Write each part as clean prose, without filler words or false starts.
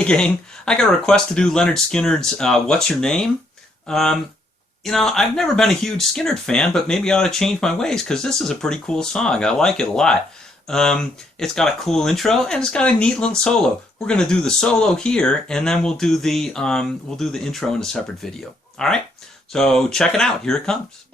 Hey gang, I got a request to do Lynyrd Skynyrd's What's Your Name? You know, I've never been a huge Skynyrd fan, but maybe I ought to change my ways because this is a pretty cool song. I like it a lot. It's got a cool intro and it's got a neat little solo. We're going to do the solo here, and then we'll do the intro in a separate video. All right, so check it out. Here it comes.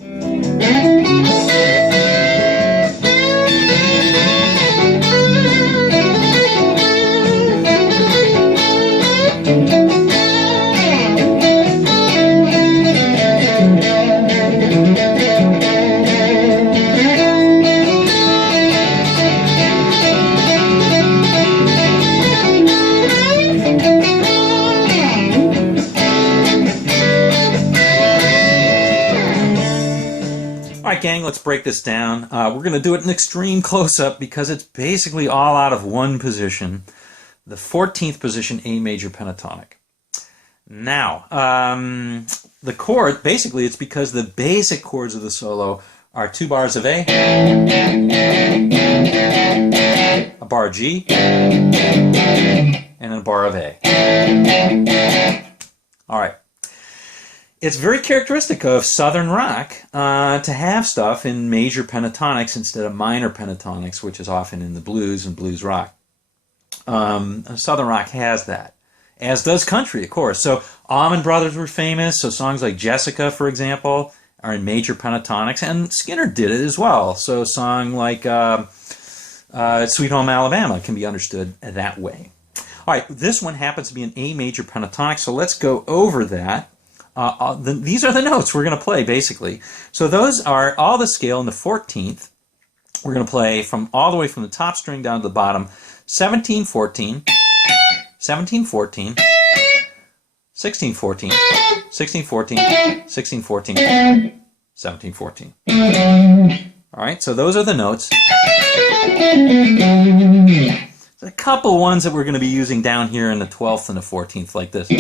Alright gang, let's break this down. We're going to do it in extreme close-up because it's basically all out of one position, the 14th position, A major pentatonic. Now, the chord, basically it's because the basic chords of the solo are 2 bars of A, a bar of G, and a bar of A. Alright. It's very characteristic of Southern rock to have stuff in major pentatonics instead of minor pentatonics, which is often in the blues and blues rock. Southern rock has that, as does country, of course. So Allman Brothers were famous, so songs like Jessica, for example, are in major pentatonics, and Skynyrd did it as well. So a song like Sweet Home Alabama can be understood that way. All right, this one happens to be an A major pentatonic, so let's go over that. These are the notes we're going to play, basically. So those are all the scale in the 14th. We're going to play from all the way from the top string down to the bottom. 17, 14, 17, 14, 16, 14, 16, 14, 16, 14, 17, 14. All right, so those are the notes. There's a couple ones that we're going to be using down here in the 12th and the 14th, like this.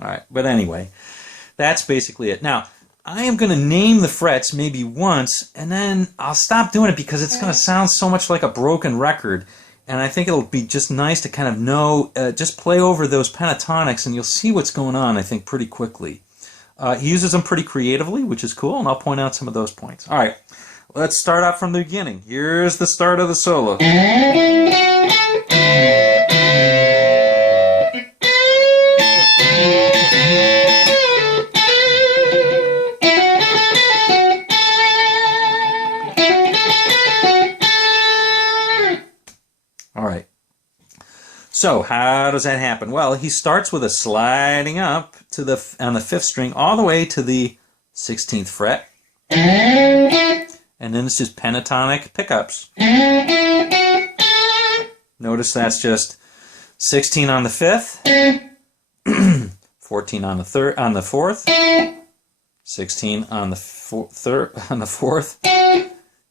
All right, but anyway, that's basically it. Now, I am going to name the frets maybe once, and then I'll stop doing it because it's going to sound so much like a broken record, and I think it'll be just nice to kind of know, just play over those pentatonics, and you'll see what's going on, I think, pretty quickly. He uses them pretty creatively, which is cool, and I'll point out some of those points. All right, let's start out from the beginning. Here's the start of the solo. So how does that happen? Well, he starts with a sliding up to on the 5th string all the way to the 16th fret. And then it's just pentatonic pickups. Notice that's just 16 on the 5th, 14 on the 4th, 16 on the 4th,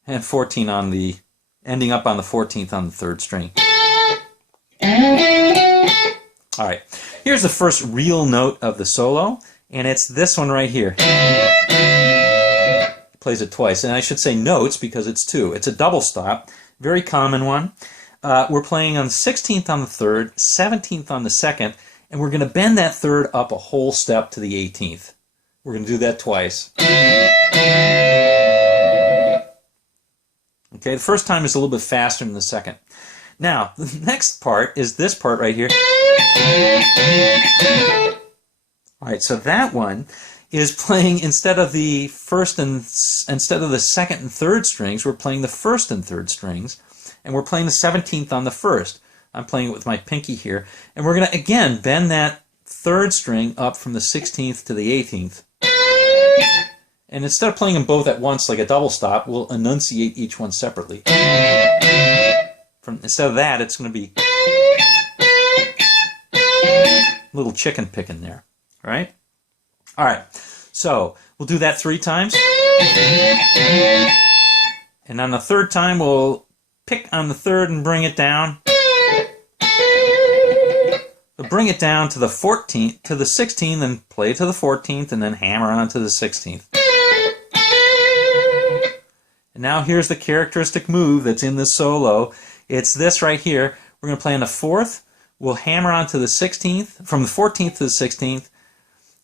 and 14 on the ending up on the 14th on the 3rd string. All right, here's the first real note of the solo, and it's this one right here. He plays it twice, and I should say notes because it's 2. It's a double stop, very common one. We're playing on the 16th on the 3rd, 17th on the 2nd, and we're going to bend that 3rd up a whole step to the 18th. We're going to do that twice. Okay, the first time is a little bit faster than the second. Now, the next part is this part right here. All right, so that one is playing instead of the 1st and instead of the 2nd and 3rd strings, we're playing the 1st and 3rd strings, and we're playing the 17th on the 1st. I'm playing it with my pinky here, and we're going to again bend that 3rd string up from the 16th to the 18th. And instead of playing them both at once like a double stop, we'll enunciate each one separately. Instead of that, it's going to be a little chicken picking there, right? All right, so we'll do that 3 times. And on the 3rd time, we'll pick on the 3rd and bring it down. We'll bring it down to the 14th, to the 16th, then play to the 14th, and then hammer on to the 16th. And now here's the characteristic move that's in this solo. It's this right here, We're going to play on the 4th. We'll hammer on to the 16th, from the 14th to the 16th,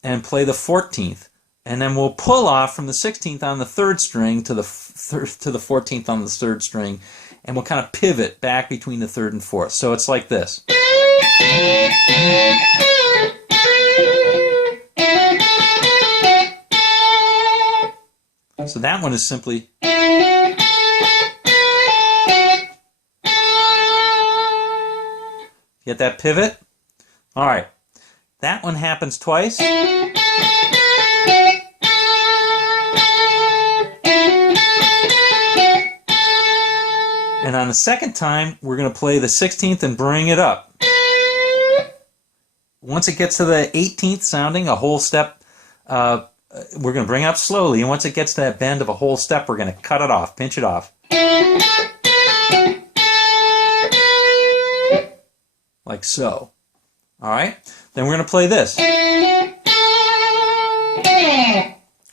and play the 14th. And then we'll pull off from the 16th on the 3rd string to the 14th on the 3rd string, and we'll kind of pivot back between the 3rd and 4th. So it's like this. So that one is simply. Get that pivot? All right. That one happens twice. And on the second time, we're going to play the 16th and bring it up. Once it gets to the 18th sounding, a whole step, we're going to bring it up slowly. And once it gets to that bend of a whole step, we're going to cut it off, pinch it off. Like so. All right? Then we're going to play this. All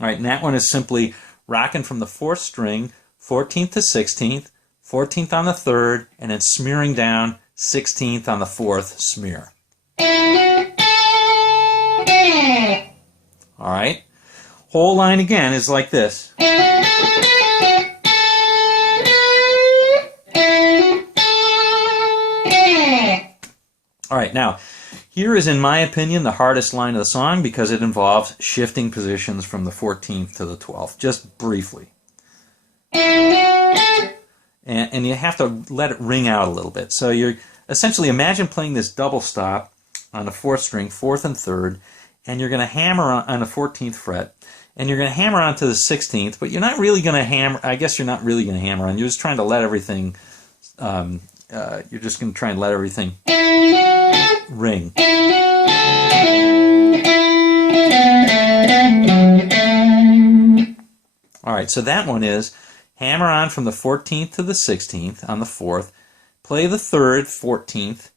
right, and that one is simply rocking from the 4th string, 14th to 16th, 14th on the 3rd, and then smearing down 16th on the 4th smear. All right? Whole line again is like this. All right, now, here is, in my opinion, the hardest line of the song because it involves shifting positions from the 14th to the 12th, just briefly. And you have to let it ring out a little bit. So you're essentially, imagine playing this double stop on the 4th string, 4th and 3rd, and you're going to hammer on the 14th fret, and you're going to hammer on to the 16th, but you're not really going to hammer, I guess you're not really going to hammer on, you're just trying to let everything, you're just going to try and let everything ring. All right, so that one is hammer on from the 14th to the 16th on the 4th, play the 3rd, 14th,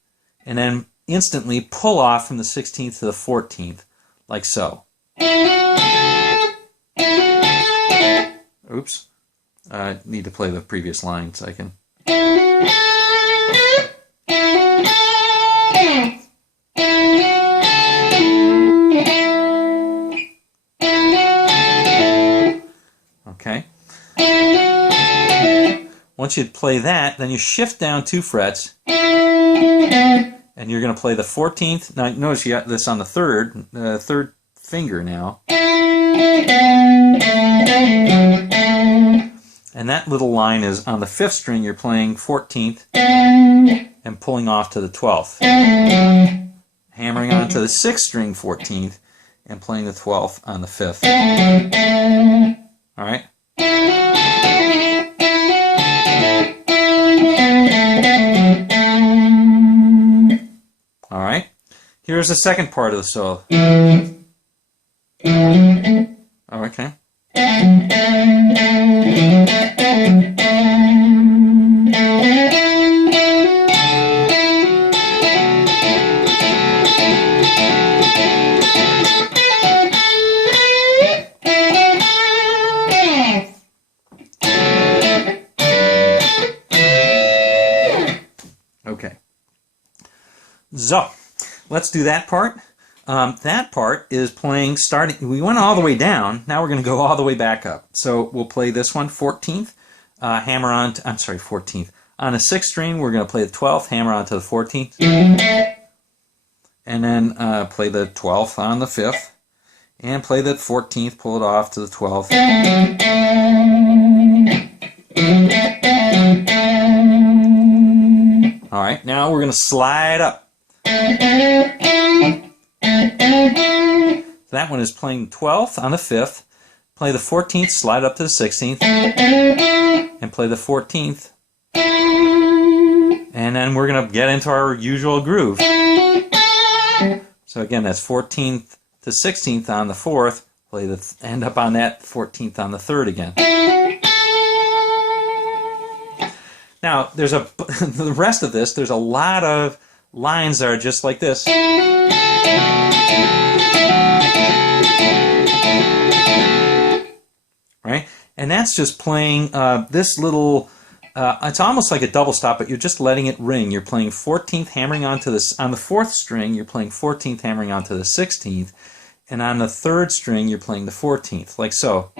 and then instantly pull off from the 16th to the 14th, like so. Oops. I need to play the previous line so I can. Okay. Once you play that, then you shift down 2 frets, and you're going to play the 14th. Now, notice you got this on the 3rd, 3rd finger now. And that little line is on the 5th string, you're playing 14th and pulling off to the 12th. Hammering on to the 6th string 14th and playing the 12th on the 5th. All right? All right? Here's the second part of the solo. Oh, okay. Okay. So, let's do that part. That part is playing starting. We went all the way down. Now we're going to go all the way back up. So we'll play this one, 14th, hammer on. I'm sorry, 14th. On the 6th string, we're going to play the 12th, hammer on to the 14th, and then play the 12th on the 5th, and play the 14th, pull it off to the 12th. All right, now we're going to slide up. That one is playing 12th on the 5th, play the 14th, slide up to the 16th, and play the 14th. And then we're going to get into our usual groove. So again, that's 14th to 16th on the 4th, play the end up on that 14th on the 3rd again. Now, there's the rest of this, there's a lot of lines that are just like this. Right? And that's just playing this little It's almost like a double stop, but you're just letting it ring. You're playing 14th, hammering onto this on the 4th string. You're playing 14th, hammering onto the 16th, and on the 3rd string, you're playing the 14th, like so.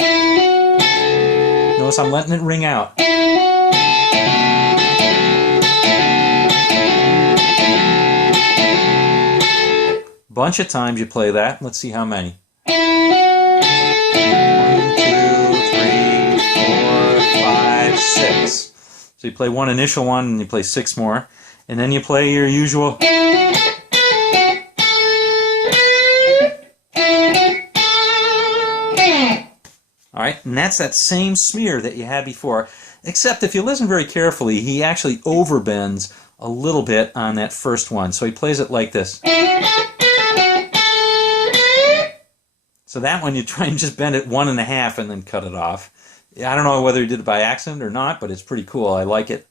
Notice I'm letting it ring out. Bunch of times you play that. Let's see how many. 1, 2, 3, 4, 5, 6. So you play one initial one and you play 6 more. And then you play your usual. Alright, and that's that same smear that you had before. Except if you listen very carefully, he actually overbends a little bit on that first one. So he plays it like this. So that one you try and just bend it 1 1/2 and then cut it off. I don't know whether he did it by accident or not, but it's pretty cool. I like it.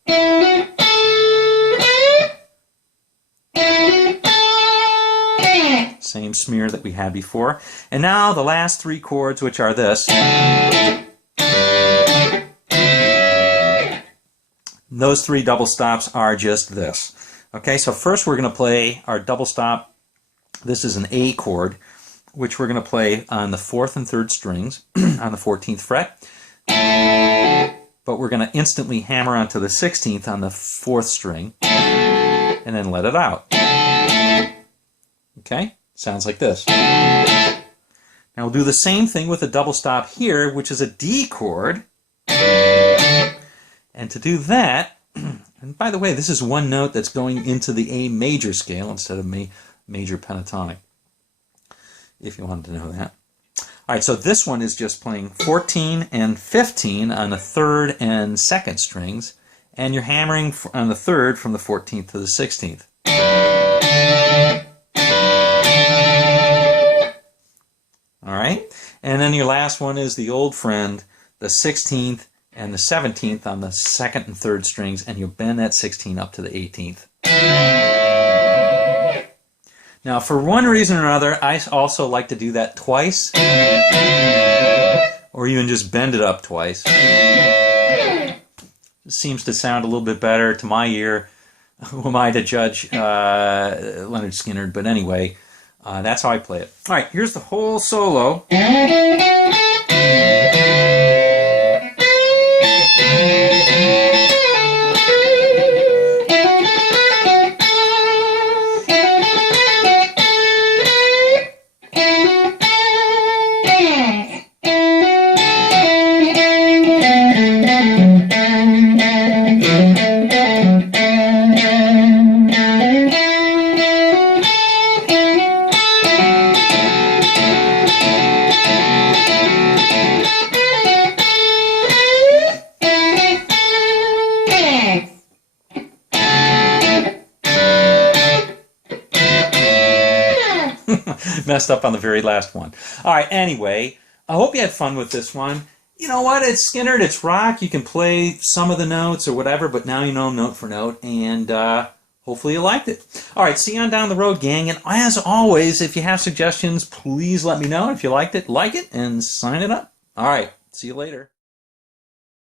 Same smear that we had before. And now the last 3 chords, which are this. Those 3 double stops are just this. Okay, so first we're going to play our double stop. This is an A chord, which we're going to play on the 4th and 3rd strings on the 14th fret. But we're going to instantly hammer onto the 16th on the 4th string and then let it out. Okay? Sounds like this. Now we'll do the same thing with a double stop here, which is a D chord. And to do that, and by the way, this is one note that's going into the A major scale instead of major pentatonic, if you wanted to know that. All right, so this one is just playing 14 and 15 on the 3rd and 2nd strings, and you're hammering on the 3rd from the 14th to the 16th. All right, and then your last one is the old friend, the 16th and the 17th on the 2nd and 3rd strings, and you'll bend that 16 up to the 18th. Now, for one reason or another, I also like to do that twice, or even just bend it up twice. It seems to sound a little bit better to my ear. Who am I to judge Lynyrd Skynyrd? But anyway, that's how I play it. All right, here's the whole solo. Messed up on the very last one. All right, anyway, I hope you had fun with this one. You know what? It's Skynyrd, it's rock. You can play some of the notes or whatever, but now you know them note for note, and hopefully you liked it. All right, see you on down the road, gang. And as always, if you have suggestions, please let me know. If you liked it, like it, and sign it up. All right, see you later.